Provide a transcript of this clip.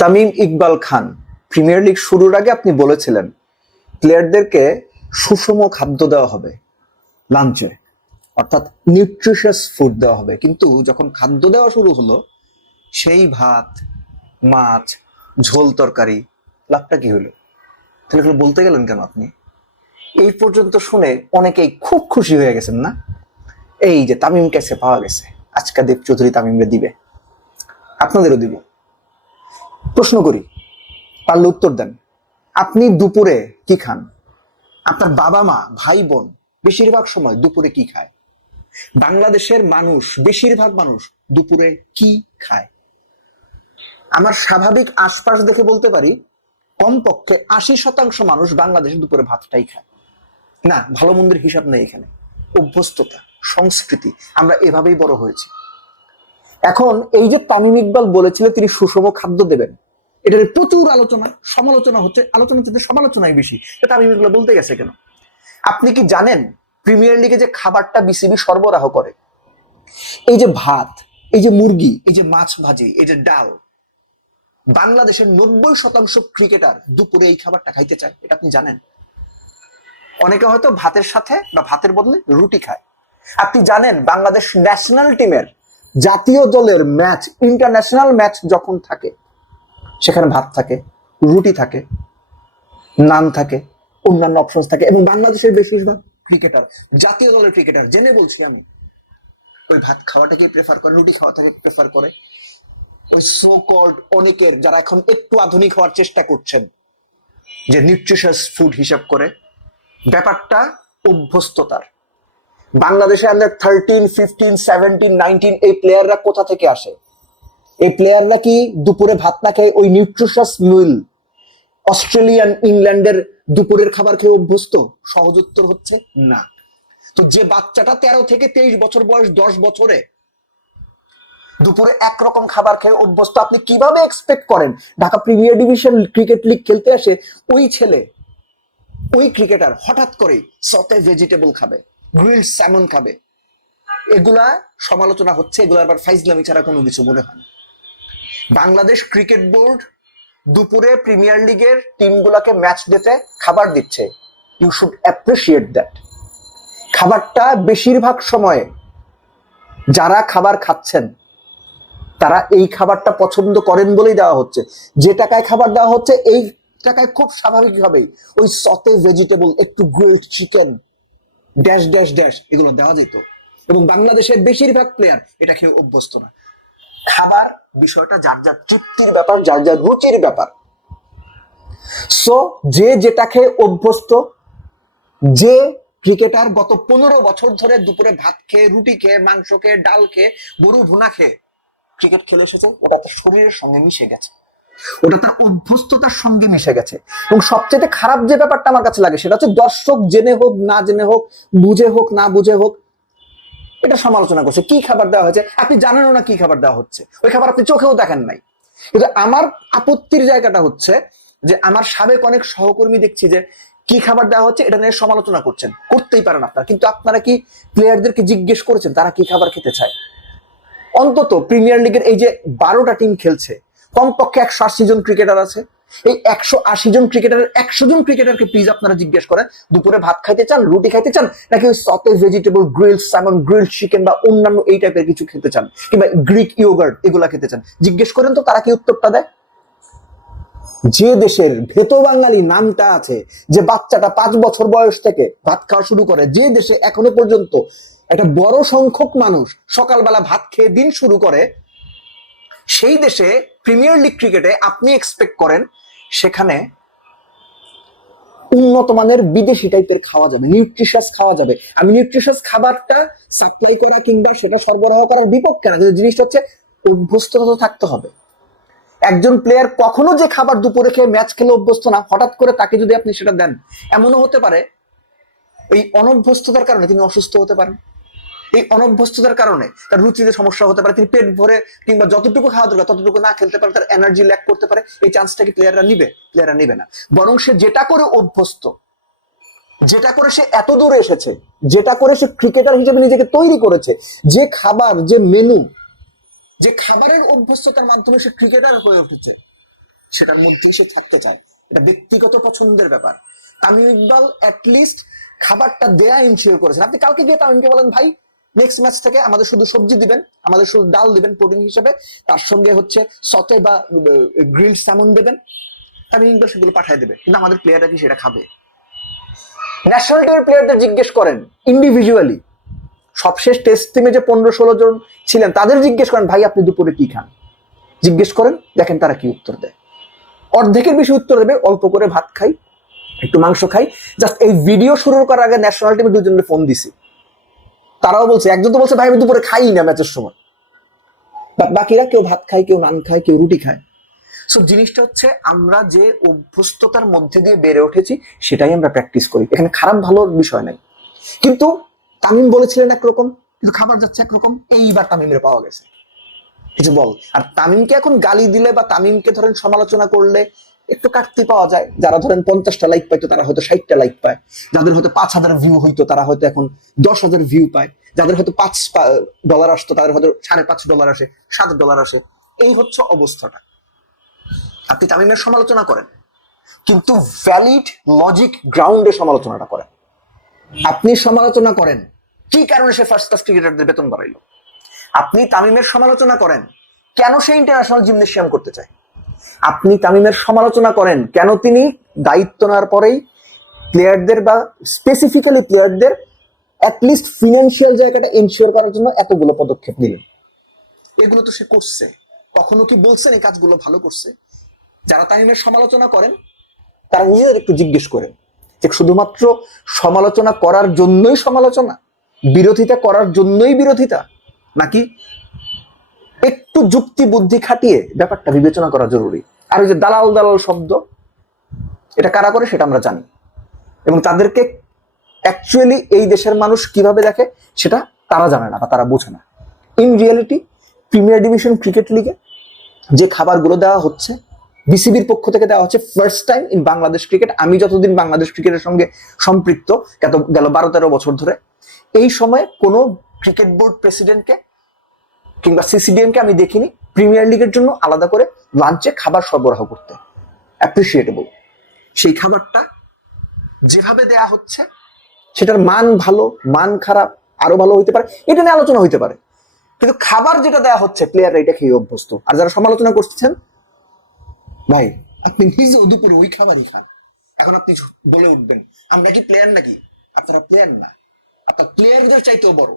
তামিম ইকবাল খান premier league শুরুর আগে আপনি বলেছিলেন প্লেয়ারদেরকে সুষম খাদ্য দেওয়া হবে লাঞ্চে, অর্থাৎ নিউট্রিশিয়াস ফুড দেওয়া হবে। কিন্তু যখন খাদ্য দেওয়া শুরু হলো সেই ভাত, মাছ, ঝোল তরকারি, লাভটা কি হলো? তাহলে এগুলো বলতে গেলেন কেন আপনি? এই পর্যন্ত শুনে অনেকেই খুব খুশি হয়ে গেছেন না? এই যে তামিম কাছে পাওয়া গেছে, আজকা দেব চৌধুরী তামিমরে দিবে, আপনাদেরও দিব। প্রশ্ন করি, পারলে উত্তর দেন। আপনি দুপুরে কি খান? আপনার বাবা মা, ভাই বোন বেশিরভাগ সময় দুপুরে কি খায়? বাংলাদেশের মানুষ, বেশিরভাগ মানুষ দুপুরে কি খায়? আমার স্বাভাবিক আশপাশ দেখে বলতে পারি কমপক্ষে 80% মানুষ বাংলাদেশে দুপুরে ভাতটাই খায় না। ভালো মন্দের হিসাব নেই এখানে, অভ্যস্ততা, সংস্কৃতি, আমরা এভাবেই বড় হয়েছি। এখন এই যে তামিম ইকবাল বলেছিলেন তিনি সুষম খাদ্য দেবেন, এটার প্রচুর আলোচনা সমালোচনা হচ্ছে, আলোচনা হচ্ছে সমালোচনাই বেশি। তামিম ইকবাল বলতে গেছে কেন? আপনি কি জানেন প্রিমিয়ার লিগে যে খাবারটা বিসিবি সরবরাহ করে, এই যে ভাত, এই যে মুরগি, এই যে মাছ ভাজি, এই যে ডাল, বাংলাদেশের 90% ক্রিকেটার দুপুরে এই খাবারটা খাইতে চায়, এটা আপনি জানেন? অনেকে হয়তো ভাতের সাথে বা ভাতের বদলে রুটি খায়। আপনি জানেন বাংলাদেশ ন্যাশনাল টিমের জাতীয় দলের ম্যাচ, ইন্টারন্যাশনাল ম্যাচ যখন থাকে সেখানে ভাত থাকে, রুটি থাকে, নান থাকে, অন্যান্য অপশন থাকে, এবং বাংলাদেশের বেশিরভাগ ক্রিকেটার, জাতীয় দলের ক্রিকেটার, জেনে বলছি আমি, ওই ভাত খাওয়াটাকে প্রেফার করে, রুটি খাওয়াটাকে প্রেফার করে। ওই সো কল্ড অনেকের যারা এখন একটু আধুনিক হওয়ার চেষ্টা করছেন যে নিউট্রিশিয়াস ফুড হিসাব করে, ব্যাপারটা অভ্যস্ততার। বাংলাদেশে আন্ডার 13, 15, 17, 19 এই প্লেয়াররা কোথা থেকে আসে? এই প্লেয়াররা কি দুপুরে ভাত না খেয়ে ওই নিউট্রিশিয়াস মিল অস্ট্রেলিয়ান, ইংল্যান্ডের দুপুরের খাবার খেয়ে অভ্যস্ত? সহজ উত্তর হচ্ছে না। তো যে বাচ্চাটা 13 থেকে 23 বছর বয়স, 10 বছরে দুপুরে একরকম খাবার খেয়ে অভ্যস্ত, আপনি কিভাবে এক্সপেক্ট করেন Dhaka premier division cricket league খেলতে আসে ওই ছেলে, ওই ক্রিকেটার হঠাৎ করে সতে ভেজিটেবল খাবে, গ্রিলড স্যামন খাবে? এগুলা সমালোচনা হচ্ছে, এগুলো আবার ফাইজলামি ছাড়া কোনো কিছু মনে হয় না। বাংলাদেশ ক্রিকেট বোর্ড দুপুরে প্রিমিয়ার লিগের টিমগুলোকে ম্যাচ দিতে খাবার দিচ্ছে, ইউ শুড অ্যাপ্রিসিয়েট দ্যাট। খাবারটা বেশিরভাগ সময়ে যারা খাবার খাচ্ছেন তারা এই খাবারটা পছন্দ করেন বলেই দেওয়া হচ্ছে। যে টাকায় খাবার দেওয়া হচ্ছে এই টাকায় খুব স্বাভাবিকভাবেই ওই সতে ভেজিটেবল, একটু grilled chicken, dash dash dash, এগুলো দেওয়া যেত, এবং বাংলাদেশের বেশিরভাগ প্লেয়ার এটা খেয়ে অভ্যস্ত না। খাবার বিষয়টা যার যার তৃপ্তির ব্যাপার, যার যার রুচির ব্যাপার। সো যে যেটা খেয়ে অভ্যস্ত, যে ক্রিকেটার গত 15 বছর ধরে দুপুরে ভাত খেয়ে, রুটি খেয়ে, মাংস খেয়ে, ডাল খেয়ে, গরু ভুনা খেয়ে ক্রিকেট খেলে এসেছে, ওটা তার শরীরের সঙ্গে মিশে গেছে, ওটা তার অভ্যস্ততার সঙ্গে মিশে গেছে। এবং সবচেয়ে খারাপ যে ব্যাপারটা আমার কাছে লাগে সেটা হচ্ছে দর্শক জেনে হোক না জেনে হোক, বুঝে হোক না বুঝে হোক, এটা সমালোচনা করছে। কি খাবার দেওয়া হয়েছে আপনি জানেনও না, কি খাবার দেওয়া হচ্ছে, ওই খাবার আপনি চোখেও দেখেন নাই। কিন্তু আমার আপত্তির জায়গাটা হচ্ছে যে আমার সাবেক অনেক সহকর্মী দেখছি যে কি খাবার দেওয়া হচ্ছে এটা নিয়ে সমালোচনা করছেন, করতেই পারেন আপনারা, কিন্তু আপনারা কি প্লেয়ারদেরকে জিজ্ঞেস করেছেন তারা কি খাবার খেতে চায়? অন্তত প্রিমিয়ার লিগের এই যে 12টা টিম খেলছে, কমপক্ষে 180 জন ক্রিকেটার আছে। এই 180 জন ক্রিকেটারের 100 জন ক্রিকেটারকে প্লিজ আপনারা জিজ্ঞেস করেন দুপুরে ভাত খাইতে চান, রুটি খাইতে চান, নাকি ওই সতেজ vegetable, grilled salmon, grilled chicken বা অন্যান্য এই টাইপের কিছু খেতে চান, কিংবা গ্রিক ইয়োগার্ট এগুলা খেতে চান? জিজ্ঞেস করেন তো তারা কি উত্তরটা দেয়। যে দেশের ভেতো বাঙালি নামটা আছে, যে বাচ্চাটা 5 বছর বয়স থেকে ভাত খাওয়া শুরু করে, যে দেশে এখনো পর্যন্ত একটা বড় সংখ্যক মানুষ সকালবেলা ভাত খেয়ে দিন শুরু করে, সেই দেশে প্রিমিয়ার লিগ ক্রিকেটে আপনি এক্সপেক্ট করেন সেখানে উন্নত মানের বিদেশি টাইপের খাওয়া যাবে, নিউট্রিশিয়াস খাওয়া যাবে। আমি নিউট্রিশিয়াস খাবারটা সাপ্লাই করা কিংবা সেটা সরবরাহ করার বিপক্ষে না, কিন্তু জিনিসটা হচ্ছে অভ্যস্ততা থাকতে হবে। একজন প্লেয়ার কখনো যে খাবার দুপুরে খেয়ে ম্যাচ খেলে অভ্যস্ত না, হঠাৎ করে তাকে যদি আপনি সেটা দেন, এমনও হতে পারে এই অনভ্যস্ততার কারণে তিনি অসুস্থ হতে পারেন। এই অনভ্যস্ততার কারণে তার রুচিতে সমস্যা হতে পারে, তিনি পেট ভরে কিংবা যতটুকু খাওয়া দরকার ততটুকু না খেলতে পারে, তার এনার্জি ল্যাক করতে পারে। এই চান্সটা কি প্লেয়াররা নিবে? প্লেয়াররা নিবে না। বরং সে যেটা করে অভ্যস্ত, যেটা করে সে এত দূরে এসেছে, যেটা করে সে ক্রিকেটার হিসেবে নিজেকে তৈরি করেছে, যে খাবার, যে মেনু, যে খাবারের অভ্যস্ততার মাধ্যমে সে ক্রিকেটার হয়ে উঠেছে, সেটার মধ্যে সে থাকতে চায়, এটা ব্যক্তিগত পছন্দের ব্যাপার। তামিম ইকবাল অ্যাটলিস্ট খাবারটা দেয়া ইনশিওর করেছেন। আপনি কালকে গিয়ে তামিমকে বলেন, ভাই নেক্সট ম্যাচ থেকে আমাদের শুধু সবজি দিবেন, আমাদের শুধু ডাল দিবেন প্রোটিন হিসেবে, তার সঙ্গে হচ্ছে সতে বা গ্রিল স্যামন দেবেন, তামিম ইকবাল সেগুলো পাঠিয়ে দেবে। কিন্তু আমাদের প্লেয়াররা কি সেটা খাবে? ন্যাশনাল টিমের প্লেয়ারদের জিজ্ঞেস করেন ইন্ডিভিজুয়ালি, সবশেষ টেস্ট টিমে যে 15-16 জন ছিলেন তাদের জিজ্ঞেস করেন, ভাই আপনি দুপুরে কি খান, জিজ্ঞেস করেন, দেখেন তারা কি উত্তর দেয়। অর্ধেকের বেশি উত্তর দেবে অল্প করে ভাত খাই, একটু মাংস খাই। জাস্ট এই ভিডিও শুরু করার আগে ন্যাশনাল টিমে দুজনের ফোন দিছি, তারাও বলছে, একজন তো বলছে ভাই আমি দুপুরে খাই না ম্যাচের সময়, বাকিরা কেউ ভাত খায়, কেউ নান খায়, কেউ রুটি খায়। সো জিনিসটা হচ্ছে আমরা যে অভ্যস্ততার মধ্যে দিয়ে বেড়ে উঠেছি সেটাই আমরা প্র্যাকটিস করি, এখানে খারাপ ভালোর বিষয় নাই। কিন্তু তামিম বলেছিলেন একরকম, কিন্তু খাবার যাচ্ছে একরকম, এইবার তামিমের পাওয়া গেছে কিছু বল। আর তামিমকে এখন গালি দিলে বা তামিমকে ধরেন সমালোচনা করলে একটু কাটতি পাওয়া যায়। যারা ধরেন 50টা লাইক পাইতো তারা হয়তো 60টা লাইক পায়, যাদের হয়তো 5000 ভিউ হইতো তারা হয়তো এখন 10,000 ভিউ পায়, যাদের হয়তো $5 আসতো তাদের হয়তো $5.5 আসে, $7 আসে। এই হচ্ছে অবস্থাটা। আপনি তামিমের সমালোচনা করেন, কিন্তু ভ্যালিড লজিক গ্রাউন্ডে সমালোচনাটা করেন। আপনি সমালোচনা করেন কি কারণে সে ফার্স্ট ক্লাস ক্রিকেটারদের বেতন বাড়াইলো, আপনি তামিমের সমালোচনা করেন কেন সে ইন্টারন্যাশনাল জিমনেশিয়াম করতে চায়, আপনি তামিমের সমালোচনা করেন কেন তিনি দায়িত্ব নেওয়ার পরেই প্লেয়ারদের বা স্পেসিফিক্যালি প্লেয়ারদের অ্যাটলিস্ট ফিনান্সিয়াল জায়গাটা এনশিওর করার জন্য এতগুলো পদক্ষেপ নিলেন। এগুলো তো সে করছে, কখনো কি বলছেন এই কাজগুলো ভালো করছে? যারা তামিমের সমালোচনা করেন তারা নিজেদের একটু জিজ্ঞেস করেন যে শুধুমাত্র সমালোচনা করার জন্যই সমালোচনা, বিরোধিতা করার জন্যই বিরোধিতা, নাকি একটু যুক্তি বুদ্ধি খাটিয়ে ব্যাপারটা বিবেচনা করা জরুরি। আর ওই যে দালাল দালাল শব্দ, এটা কারা করে সেটা আমরা জানি, এবং তাদেরকে অ্যাকচুয়ালি এই দেশের মানুষ কিভাবে দেখে সেটা তারা জানে না বা তারা বোঝে না। In reality premier division cricket লিগে যে খাবারগুলো দেওয়া হচ্ছে বিসিবির পক্ষ থেকে দেওয়া হচ্ছে first time in Bangladesh cricket. আমি যতদিন বাংলাদেশ ক্রিকেটের সঙ্গে সম্পৃক্ত গেল 12-13 বছর ধরে, এই সময়ে কোনো ক্রিকেট বোর্ড প্রেসিডেন্টকে কিংবা সিসিডিএম কে আমি দেখিনি প্রিমিয়ার লিগের জন্য আলাদা করে লাঞ্চে খাবার সরবরাহ করতে। অ্যাপ্রিসিয়েটেবল। সেই খাবারটা যেভাবে দেয়া হচ্ছে সেটার মান ভালো, মান খারাপ, আরো ভালো হইতে পারে, এটা নিয়ে আলোচনা হইতে পারে, কিন্তু খাবার যেটা দেয়া হচ্ছে প্লেয়াররা এটা খেয়ে অভ্যস্ত। আর যারা সমালোচনা করছেন, ভাই আপনি নিজে দুপুরে ওই খাবারই খান, এখন আপনি বলে উঠবেন আমরা কি প্লেয়ার নাকি? আপনারা প্লেয়ার না, আপনার প্লেয়ারদের চাইতেও বড়।